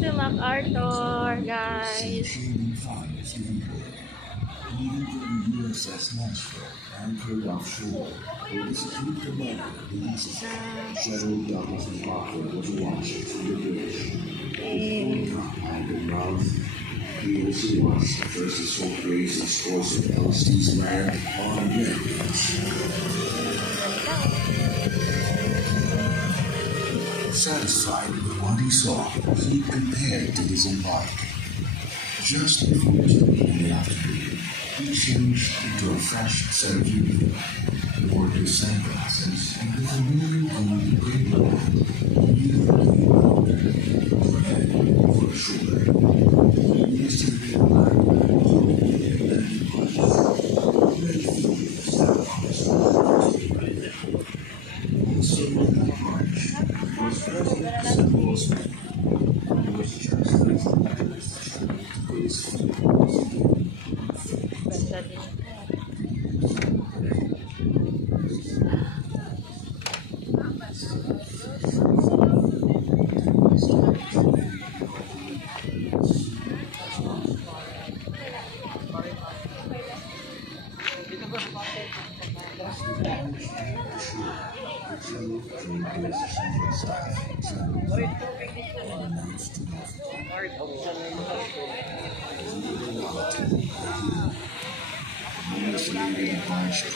to MacArthur, guys. Even from the USS Nashville, anchored offshore, where the Supreme Commander releases General Douglas MacArthur was watching from the bridge. With full command and mouth, he also was the first assault race in scores of LSD's land on Americans. Satisfied with what he saw, he prepared to disembark. Just before 2 in the afternoon, he changed into a fresh set of uniform, wore his sunglasses, and with a newly glued gray robe, he immediately headed for shore. He instantly arrived at the landing point, ready for the step on his so when he marched, it was President Samuel Osman, who was just as the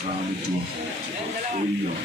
crowded to a halt about 40 yards.